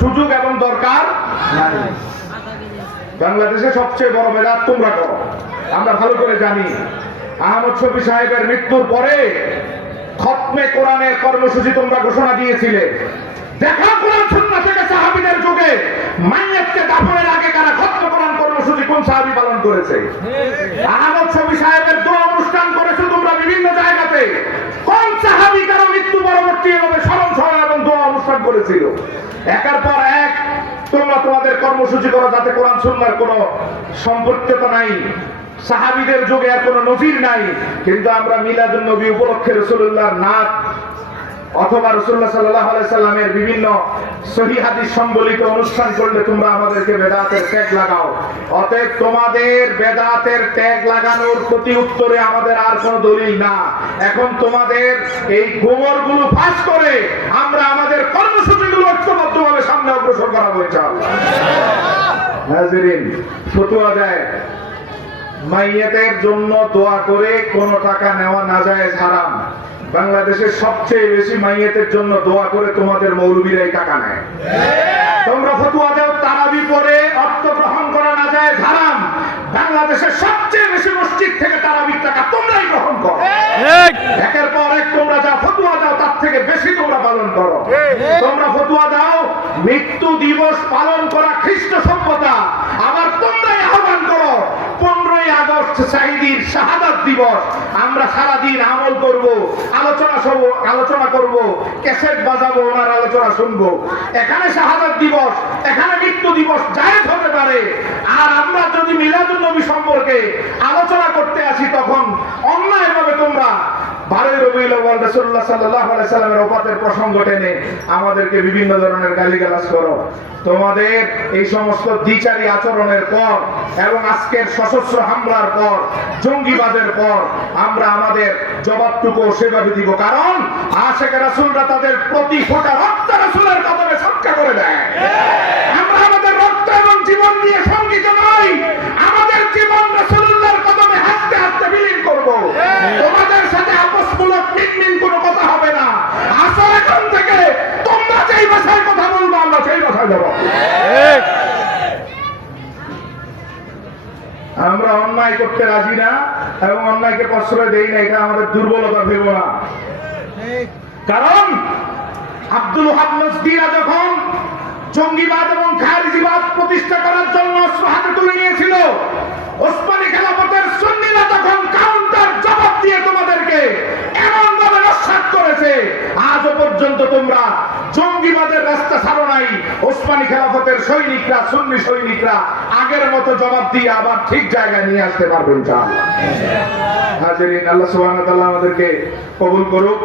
সুযোগ এবং দরকার নাই। বাংলাদেশে সবচেয়ে বড় বেদাত তোমরা করো। আমরা ভালো করে জানি, আহমদ শফি সাহেবের মৃত্যুর পরে খতমে কোরআনের কর্মসূচি তোমরা ঘোষণা দিয়েছিলে। দেখা কোরআন সুন্নাহ থেকে সাহাবীদের যুগে মাইয়াতকে দাফনের আগে কারা খতমে কোরআন কর্মসূচি কোন সাহাবী পালন করেছে? আহমদ শফি সাহেবের দোয়া অনুষ্ঠান করেছ তোমরা বিভিন্ন জায়গাতে কোন সাহাবী কারও মৃত্যু পরবর্তী এভাবে স্মরণ স্মরণ এবং দোয়া অনুষ্ঠান করেছিল। একের পর এক তোমরা তোমাদের কর্মসূচি করো যাতে কোরআন সুন্নার কোনো সম্পর্কতা নাই। সাহাবিদের যুগে আর কোনো নজির নাই। কিন্তু আমরা মিলাদুল নবী উপলক্ষে রসুল্লাহর নাচ অথবা রসুল্লাহ সাল্লাহ সাল্লামের বিভিন্ন সহি সম্বলিত অনুষ্ঠান করলে তোমরা আমাদেরকে বেদাতের ট্যাগ লাগাও। অতএব তোমাদের বেদাতের ট্যাগ লাগানোর প্রতি উত্তরে আমাদের আর কোনো দলিল না। এখন তোমাদের এই গোমরগুলো ফাঁস করে আমরা আমাদের কর্মসূচিগুলো ঐক্যবদ্ধভাবে সামনে অগ্রসর করা হয়েছে হাজিরিন দেয়। মাইয়াতের জন্য দোয়া করে কোনো টাকা নেওয়া না যায়, হারাম। বাংলাদেশের সবচেয়ে বেশি মাইয়াতের জন্য দোয়া করে তোমাদের মৌলবীরাই টাকা নেয়। তোমরা ফতুয়া দাও তারাবি পরে অর্থ গ্রহণ করা না যায় হারাম। বাংলাদেশের সবচেয়ে বেশি মসজিদ থেকে তারাবির টাকা তোমরাই গ্রহণ করো। একের পর এক তোমরা যা ফতুয়া দাও তার থেকে বেশি তোমরা পালন করো। তোমরা ফতুয়া দাও মৃত্যু দিবস পালন করা খ্রিস্ট সভ্যতা আবার তোমরাই আহ্বান করো পনেরোই আগস্ট শাহিদির শাহাদাত দিবস আমরা সারাদিন আমল করব, আলোচনা সব আলোচনা করব, ক্যাসেট বাজাবো, ওনার আলোচনা শুনব। এখানে শাহাদাত দিবস, এখানে মৃত্যু দিবস জায়েজ হতে পারে। আর আমরা যদি মিলাদুল নবী সম্পর্কে আলোচনা করতে আসি, তখন আচরণের পর এবং আজকের সশস্ত্র হামলার পর, জঙ্গিবাদের পর আমরা আমাদের জবাবটুকু সেভাবে দিব। কারণ আশেখ রাসূলরা তাদের প্রতি ফোঁটা রক্ত রাসূলের কদমে করে দেয়। আমরা অন্যায় করতে রাজি না এবং অন্যায়কে প্রশ্রয় দেই না, এটা আমাদের দুর্বলতা ভেব না। কারণ আব্দুল হাবনসদিরা যখন জঙ্গিবাদ এবং খারিজিবাদ প্রতিষ্ঠা করার জন্য অস্ত্র হাতে তুলে নিয়েছিল ওসমানী খেলাফতের সুন্নিরা তখন কাউন্টার জবাব দিয়ে তোমাদেরকে এমন ভাবে নস্বাত করেছে আজও পর্যন্ত তোমরা নাই। ওসমানী খেলাফতের সৈনিকরা, সুন্নি সৈনিকরা আগের মতো জবাব দিয়ে আবার ঠিক জায়গায় নিয়ে আসতে পারবেন চান আল্লাহ সুবহানাহু আমাদেরকে কবুল করুক।